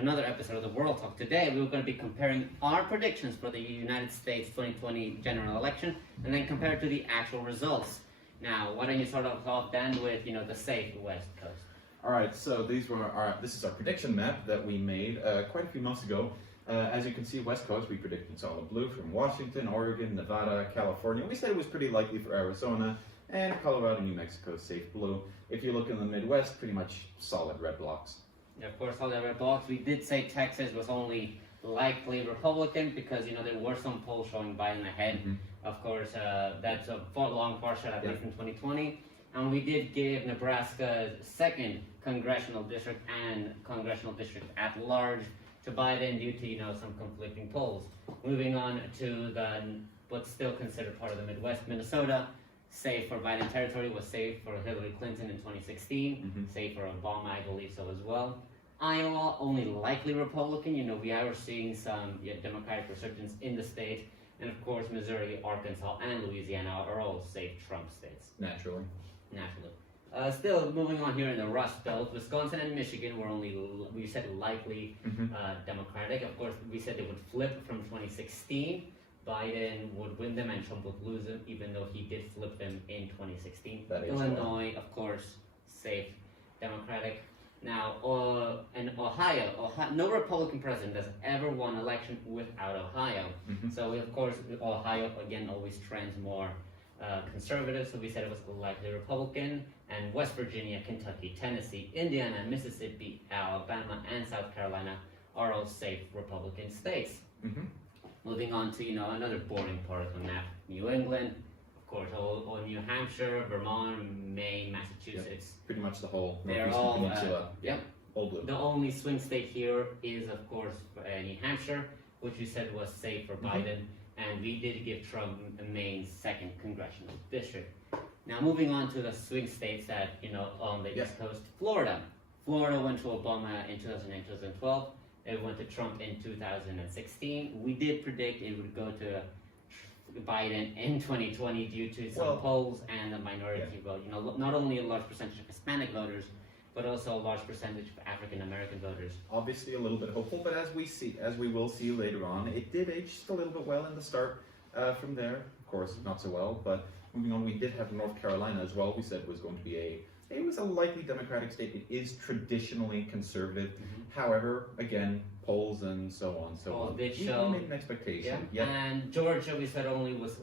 to another episode of the World Talk. Today we're going to be comparing our predictions for the United States 2020 general election and then compare it to the actual results. Now, why don't you start off, Dan, with the safe West Coast? All right, so this is our prediction map that we made quite a few months ago. As you can see, West Coast, we predicted solid blue from Washington, Oregon, Nevada, California. We said it was pretty likely for Arizona, and Colorado, New Mexico, safe blue. If you look in the Midwest, pretty much solid red blocks. Yeah, of course, all the red blocks. We did say Texas was only likely Republican because there were some polls showing Biden ahead. Mm-hmm. Of course, that's a long far shot at least in 2020. And we did give Nebraska's second congressional district and congressional district at large to Biden due to some conflicting polls. Moving on to what's still considered part of the Midwest, Minnesota. Safe for Biden territory, was safe for Hillary Clinton in 2016, safe for Obama, I believe so as well. Iowa, only likely Republican. We are seeing some Democratic resurgence in the state. And of course, Missouri, Arkansas, and Louisiana are all safe Trump states. Naturally. Still moving on here in the Rust Belt, Wisconsin and Michigan were we said likely Democratic. Of course, we said they would flip from 2016. Biden would win them and Trump would lose them, even though he did flip them in 2016. Illinois, of course, safe Democratic. Now, in Ohio, no Republican president has ever won an election without Ohio. So, of course, Ohio, again, always trends more conservative, so we said it was likely Republican. And West Virginia, Kentucky, Tennessee, Indiana, Mississippi, Alabama, and South Carolina are all safe Republican states. Moving on to another boring part of the map, New England, of course, all New Hampshire, Vermont, Maine, Massachusetts. Pretty much the whole They're Northeastern all Peninsula. All blue. The only swing state here is, of course, New Hampshire, which we said was safe for Biden, and we did give Trump Maine's second congressional district. Now, moving on to the swing states that on the East Coast, Florida. Florida went to Obama in 2009, 2012. It went to Trump in 2016. We did predict it would go to Biden in 2020 due to some polls and a minority vote. Not only a large percentage of Hispanic voters, but also a large percentage of African American voters. Obviously, a little bit hopeful, but as we will see later on, it did age just a little bit well in the start. From there, of course, not so well. But moving on, we did have North Carolina as well. We said was going to be it was a likely Democratic state. It is traditionally conservative. However, again, polls and so on. So did we show made an expectation. And Georgia, we said only was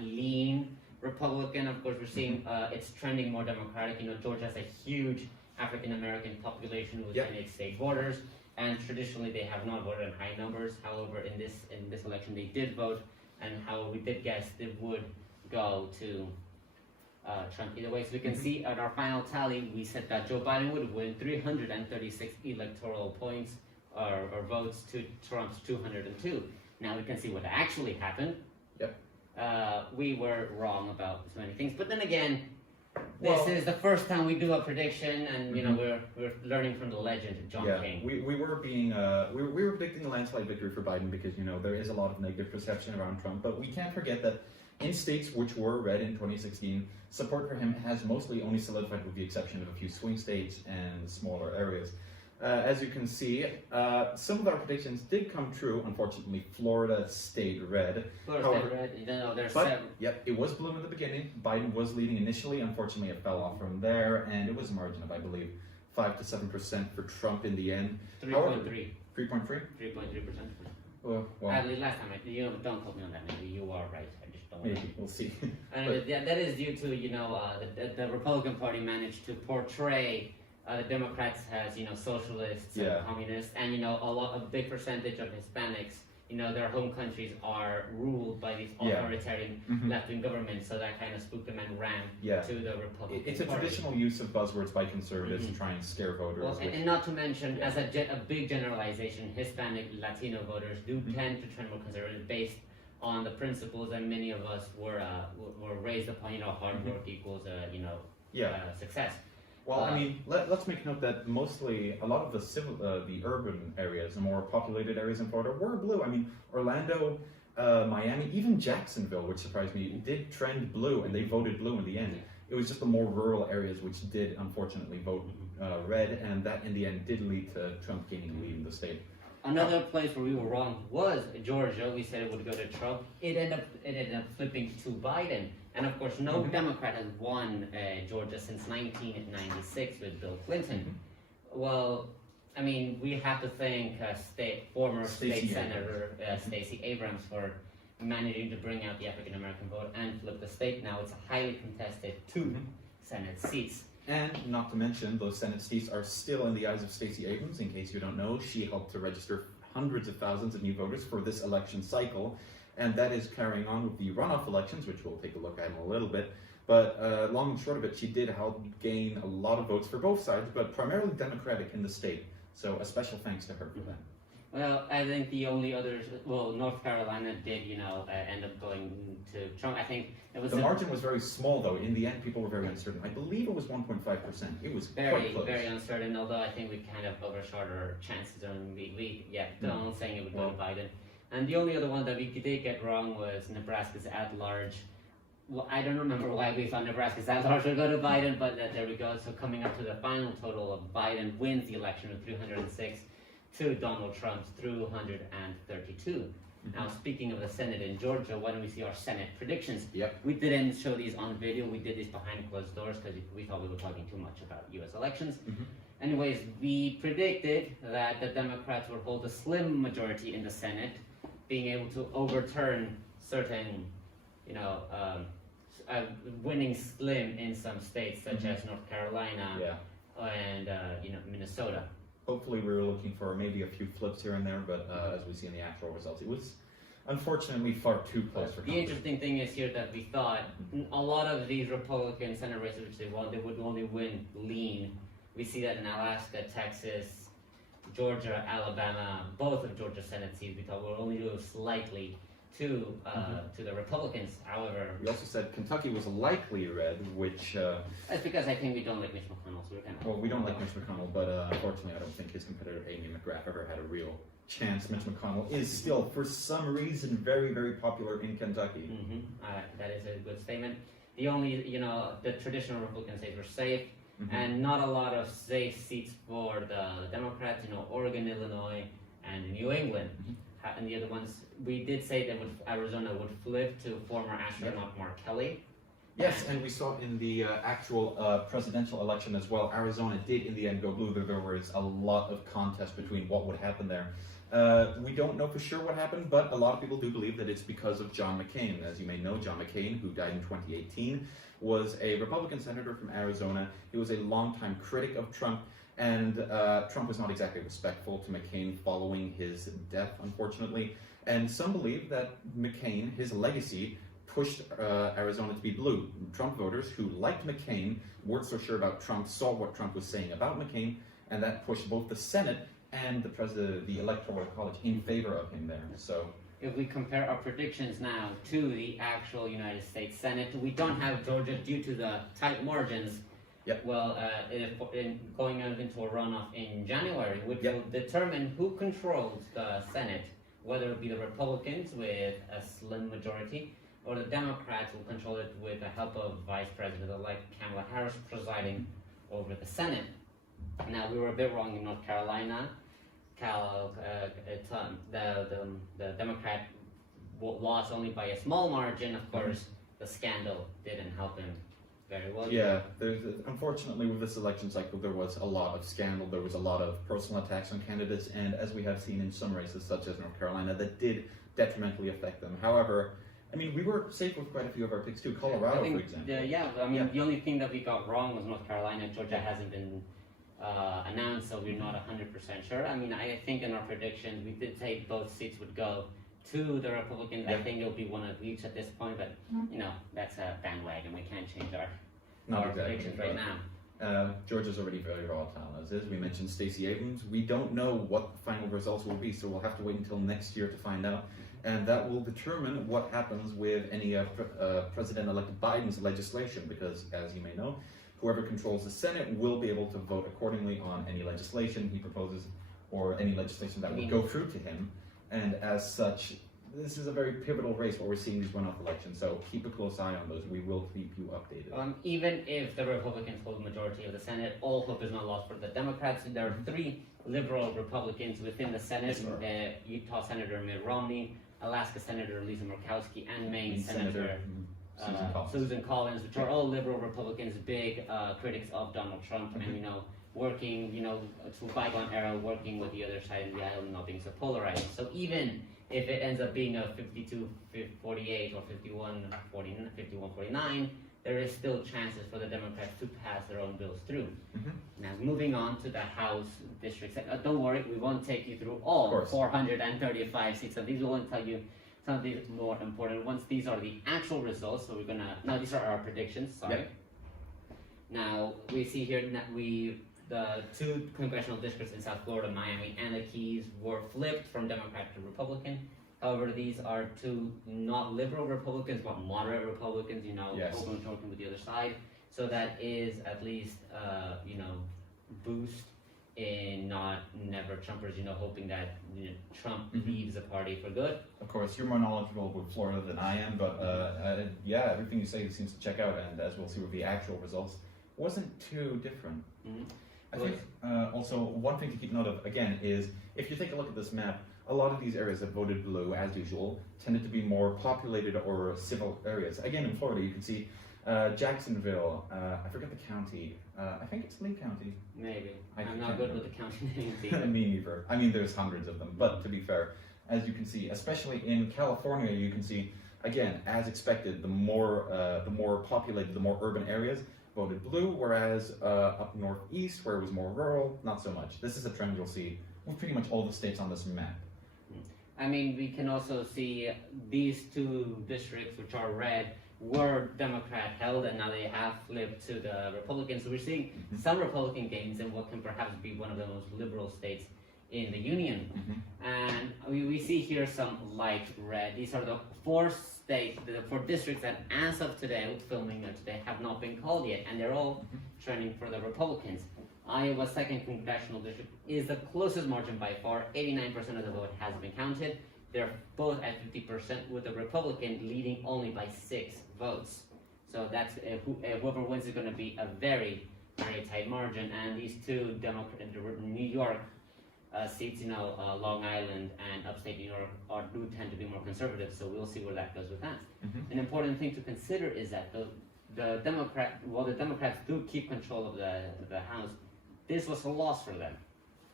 lean Republican. Of course, we're seeing it's trending more Democratic. Georgia has a huge African American population within its state borders, and traditionally they have not voted in high numbers. However, in this election, they did vote, and how we did guess it would go to Trump either way. So we can see at our final tally, we said that Joe Biden would win 336 electoral points or votes to Trump's 202. Now we can see what actually happened. We were wrong about so many things, but then again, this is the first time we do a prediction, and we're learning from the legend John King. We were predicting a landslide victory for Biden because there is a lot of negative perception around Trump, but we can't forget that in states which were red in 2016, support for him has mostly only solidified with the exception of a few swing states and smaller areas. As you can see, some of our predictions did come true. Unfortunately, Florida stayed red. It was blue in the beginning. Biden was leading initially. Unfortunately, it fell off from there, and it was a margin of, I believe, 5 to 7% for Trump in the end. 3.3. 3.3? 3.3%. At least last time, don't quote me on that. Maybe you are right. I just don't. Maybe we'll see. And that is due to the Republican Party managed to portray the Democrats as socialists and communists, and a big percentage of Hispanics, their home countries are ruled by these authoritarian left-wing governments, so that kind of spooked them and ran to the Republican It's a Party. traditional use of buzzwords by conservatives to try and scare voters. Well, and not to mention, as a big generalization, Hispanic, Latino voters do tend to trend more conservative based on the principles that many of us were raised upon. Hard work equals success. Well, I mean, let's make note that mostly a lot of the urban areas, the more populated areas in Florida, were blue. I mean, Orlando, Miami, even Jacksonville, which surprised me, did trend blue, and they voted blue in the end. It was just the more rural areas which did unfortunately vote red, and that in the end did lead to Trump gaining the lead in the state. Another place where we were wrong was Georgia. We said it would go to Trump. It ended up flipping to Biden. And of course, no Democrat has won Georgia since 1996 with Bill Clinton. Well, I mean, we have to thank former state senator Stacey Abrams for managing to bring out the African American vote and flip the state. Now it's a highly contested 2 Senate seats. And not to mention, those Senate seats are still in the eyes of Stacey Abrams. In case you don't know, she helped to register hundreds of thousands of new voters for this election cycle. And that is carrying on with the runoff elections, which we'll take a look at in a little bit. But long and short of it, she did help gain a lot of votes for both sides, but primarily Democratic in the state. So a special thanks to her for that. Well, I think the only others, well, North Carolina did, end up going to Trump. I think it was the margin was very small, though. In the end, people were very uncertain. I believe it was 1.5%. It was quite close. Very uncertain. Although I think we kind of overshot our chances during the week. Yeah, Donald saying it would go to Biden. And the only other one that we did get wrong was Nebraska's at-large. Well, I don't remember why we thought Nebraska's at-large would go to Biden, but there we go. So coming up to the final total of Biden wins the election with 306 to Donald Trump's 332. Now, speaking of the Senate in Georgia, why don't we see our Senate predictions? Yep. We didn't show these on video. We did these behind closed doors because we thought we were talking too much about U.S. elections. Anyways, we predicted that the Democrats would hold a slim majority in the Senate, being able to overturn certain, winning slim in some states such as North Carolina and Minnesota. Hopefully we were looking for maybe a few flips here and there, but as we see in the actual results, it was unfortunately far too close for The interesting thing is here that we thought a lot of these Republican Senate races which they won, they would only win lean. We see that in Alaska, Texas, Georgia, Alabama, both of Georgia's Senate seats we thought will only lose slightly to the Republicans. However, we also said Kentucky was likely red, which that's because I think we don't like Mitch McConnell, so we're kind of we don't like Mitch McConnell, but unfortunately I don't think his competitor Amy McGrath ever had a real chance. Mitch McConnell is still, for some reason, very, very popular in Kentucky. That is a good statement. The only, the traditional Republican states were safe, and not a lot of safe seats for the Democrats, Oregon, Illinois, and New England. And the other ones, we did say that Arizona would flip to former astronaut Mark Kelly. Yes, and we saw in the actual presidential election as well, Arizona did in the end go blue. There was a lot of contest between what would happen there. We don't know for sure what happened, but a lot of people do believe that it's because of John McCain. As you may know, John McCain, who died in 2018, was a Republican senator from Arizona. He was a longtime critic of Trump, and Trump was not exactly respectful to McCain following his death, unfortunately. And some believe that McCain, his legacy, pushed Arizona to be blue. Trump voters who liked McCain, weren't so sure about Trump, saw what Trump was saying about McCain, and that pushed both the Senate and the Electoral College in favor of him there. So, if we compare our predictions now to the actual United States Senate, we don't have Georgia due to the tight margins. Yep. Well, going out into a runoff in January, which will determine who controls the Senate, whether it be the Republicans with a slim majority, or the Democrats will control it with the help of Vice President-elect Kamala Harris presiding over the Senate. Now, we were a bit wrong in North Carolina. The Democrat lost only by a small margin. Of course, the scandal didn't help him very well. Yeah, unfortunately with this election cycle, there was a lot of scandal. There was a lot of personal attacks on candidates, and as we have seen in some races, such as North Carolina, that did detrimentally affect them. However, I mean, we were safe with quite a few of our picks too. Colorado, for example. The only thing that we got wrong was North Carolina. Georgia hasn't been announced, so we're not 100% sure. I mean, I think in our predictions, we did say both seats would go to the Republicans. I think it'll be one of each at this point, but, that's a bandwagon. We can't change our predictions right now. Georgia's already very volatile as is. We mentioned Stacey Abrams. We don't know what the final results will be, so we'll have to wait until next year to find out. And that will determine what happens with any President-elect Biden's legislation, because as you may know, whoever controls the Senate will be able to vote accordingly on any legislation he proposes or any legislation that would go through to him. And as such, this is a very pivotal race where we're seeing these runoff elections. So keep a close eye on those. We will keep you updated. Even if the Republicans hold the majority of the Senate, all hope is not lost for the Democrats. There are 3 liberal Republicans within the Senate: Utah Senator Mitt Romney, Alaska Senator Lisa Murkowski, and Maine Senator Susan Collins, which are all liberal Republicans, big critics of Donald Trump, and working, through bygone era, working with the other side of the aisle and not being so polarized. So even if it ends up being a 52-48 or 51-49, there is still chances for the Democrats to pass their own bills through. Now, moving on to the House districts. Don't worry, we won't take you through all 435 seats of these. We won't tell you some of these more important ones. These are the actual results. So now these are our predictions, sorry. Yep. Now, we see here that the 2 congressional districts in South Florida, Miami and the Keys, were flipped from Democrat to Republican. However, these are 2 not liberal Republicans, but moderate Republicans, open to working with the other side. So that is at least, boost in not never Trumpers, hoping that Trump leaves the party for good. Of course, you're more knowledgeable with Florida than I am, but yeah, everything you say seems to check out, and as we'll see with the actual results, wasn't too different. I think also one thing to keep note of, again, is if you take a look at this map, a lot of these areas that voted blue, as usual, tended to be more populated or civil areas. Again, in Florida, you can see Jacksonville, I forget the county, I think it's Lee County. Maybe. I'm not good with the county names either. Me neither. I mean, there's hundreds of them, but to be fair, as you can see, especially in California, you can see, again, as expected, the more populated, the more urban areas voted blue, whereas up northeast, where it was more rural, not so much. This is a trend you'll see with pretty much all the states on this map. I mean, we can also see these 2 districts, which are red, were Democrat held, and now they have flipped to the Republicans. So we're seeing some Republican gains in what can perhaps be one of the most liberal states in the union. And we see here some light red. These are the 4 states, the 4 districts that, as of today, filming today, have not been called yet, and they're all trending for the Republicans. Iowa's 2nd congressional district is the closest margin by far. 89% of the vote has been counted. They're both at 50%, with the Republican leading only by 6 votes. So that's whoever wins is going to be a very, very tight margin. And these 2 New York seats, Long Island and upstate New York, do tend to be more conservative. So we'll see where that goes with that. An important thing to consider is that the Democrats do keep control of the House, this was a loss for them.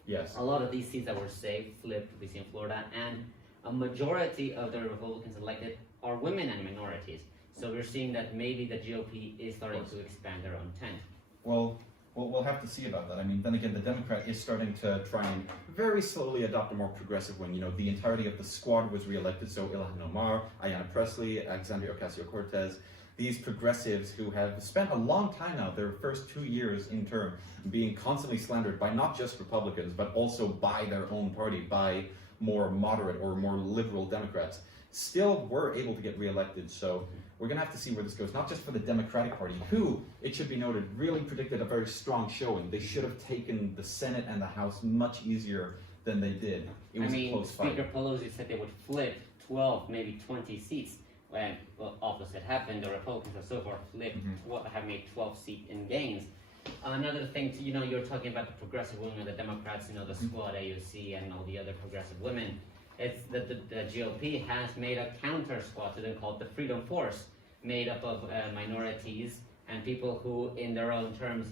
Yes. A lot of these seats that were saved flipped, we see in Florida, and a majority of the Republicans elected are women and minorities. So we're seeing that maybe the GOP is starting to expand their own tent. Well, we'll have to see about that. I mean, then again, the Democrat is starting to try and very slowly adopt a more progressive one. The entirety of the squad was reelected, so Ilhan Omar, Ayanna Pressley, Alexandria Ocasio-Cortez, these progressives who have spent a long time now, their first 2 years in term, being constantly slandered by not just Republicans, but also by their own party, by more moderate or more liberal Democrats, still were able to get reelected. So we're going to have to see where this goes, not just for the Democratic Party, who, it should be noted, really predicted a very strong showing. They should have taken the Senate and the House much easier than they did. It was a close fight. Speaker Pelosi said they would flip 12, maybe 20 seats. When opposite happened, the Republicans have so far flipped, have made 12 seat in gains. Another thing, you're talking about the progressive women, the Democrats, the Squad, AOC, and all the other progressive women. It's that the GOP has made a counter squad to them called the Freedom Force, made up of minorities and people who, in their own terms,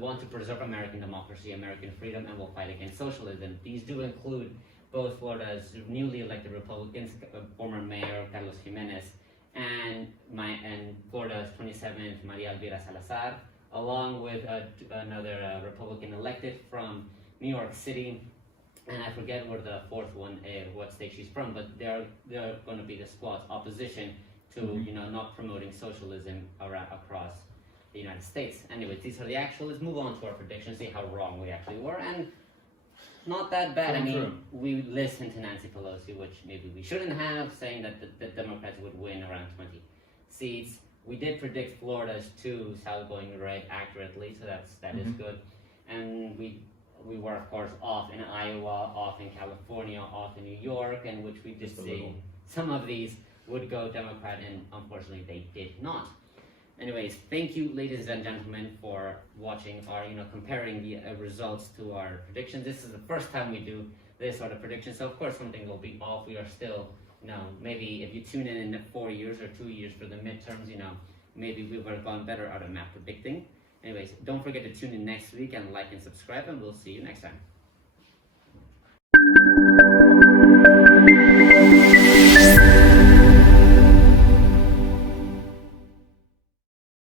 want to preserve American democracy, American freedom, and will fight against socialism. These do include both Florida's newly elected Republicans, former Mayor Carlos Jimenez, and Florida's 27th Maria Elvira Salazar, along with another Republican elected from New York City, and I forget where the 4th one, what state she's from, but they're going to be the squad's opposition to not promoting socialism across the United States. Anyways, these are the actual. Let's move on to our predictions, see how wrong we actually were, and not that bad. I mean, we listened to Nancy Pelosi, which maybe we shouldn't have, saying that the Democrats would win around 20 seats. We did predict Florida's 2 South going red accurately, so that is good. And we were, of course, off in Iowa, off in California, off in New York, and which we did see some of these would go Democrat, and unfortunately they did not. Anyways, thank you, ladies and gentlemen, for watching our, comparing the results to our predictions. This is the first time we do this sort of prediction, so of course something will be off. We are still, maybe if you tune in 4 years or 2 years for the midterms, maybe we would have gone better out of map predicting. Anyways, don't forget to tune in next week and like and subscribe, and we'll see you next time.